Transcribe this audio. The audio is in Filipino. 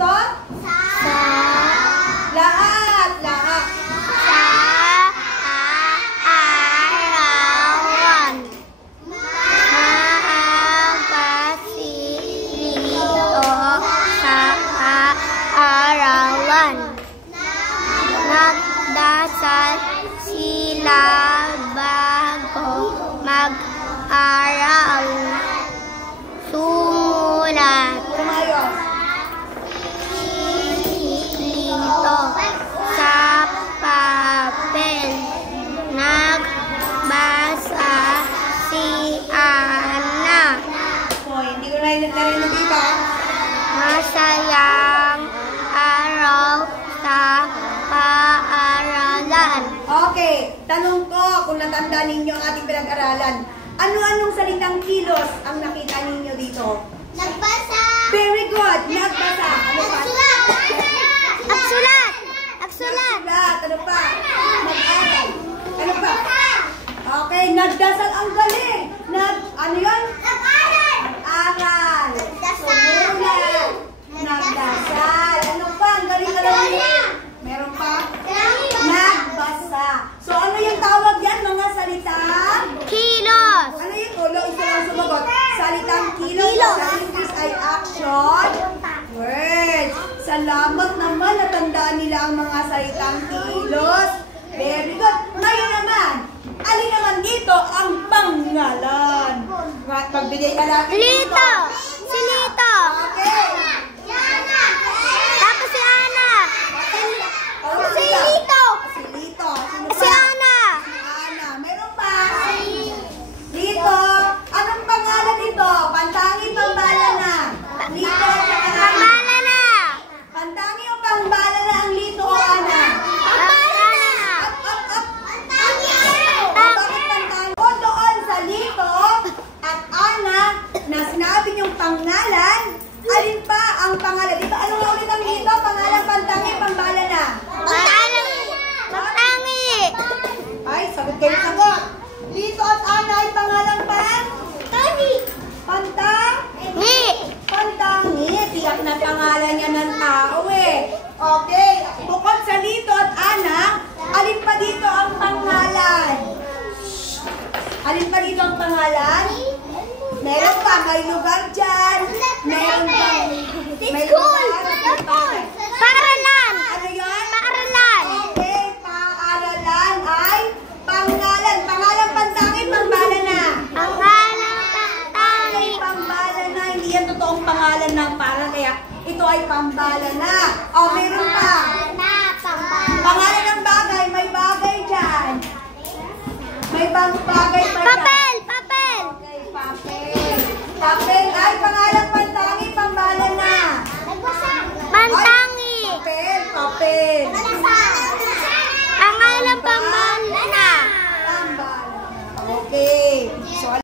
to? Lahat. Arawan. Maapasilito sa arawan. Nagdasal sila bago mag-aral. Sumulat. Tumayos. Dito sa papel. Nagbasa si Ana. So, hindi ko narinig iba. Masayang araw sa paaralan. Okay, tanong ko kung natanda ninyo ang ating pinag-aralan. Ano-anong salitang kilos ang nakita ninyo dito? Nagbasa. Very good. Nagbasa. Ano pa? Agsulat. Nagsulat. Ano pa? Mag-aral. Ano pa? Okay, nagdasal. Ang galing. Ano yun? Nag-aral. Sumulat. Nagdasal. Ano pa? Ang galing ka lang. Meron pa? Nagbasa. So, ano yung tawag yan? Mga salitang? Kilos. Ano yung ulo? Isa lang sumagot. Salitang kilos. Sa English ay action words. Salamat naman. Natandaan nila ang mga salitang kilos. Very good. Ngayon naman, alin naman dito ang pangalan? Magbigay ka lang. Lito. Si Lito. Okay. Tapos si Ana. Si Lito. Si Lito. Si Ana. Ana. Meron pa? Lito. Anong pangalan nito? Pantangi, pambala na. Lito. Pambala na. Pantangi o pambala na ang Lito o Ana? Pambala na. Up. Bakit pantangi? O doon sa Lito at Ana na sinabi niyong pangalan, alin pa ang pangalan? Dito, ano nga ulit ang Lito? Pangalan, pantangi, pambala na. Pagtangi. Ay, sagot kayo sagot. Lito at Ana ay pangalan pan? Tangi. Pantangi. Pantangi. Tiyak na pangalan niya ng tao eh. Okay. Bukod sa Lito at Ana, alin pa dito ang pangalan? Alin pa dito ang pangalan? Meron pa. May lugar dyan. Meron pa. May lugar. Paaralan. Ano yan? Paaralan. Okay. Paaralan ay pangalan. Pangalan pantangi, pambala na. Pangalan Pagtangi. Pambala na. Hindi yan totoong pangalan ng para. Kaya ito ay pambala na. O, meron pa.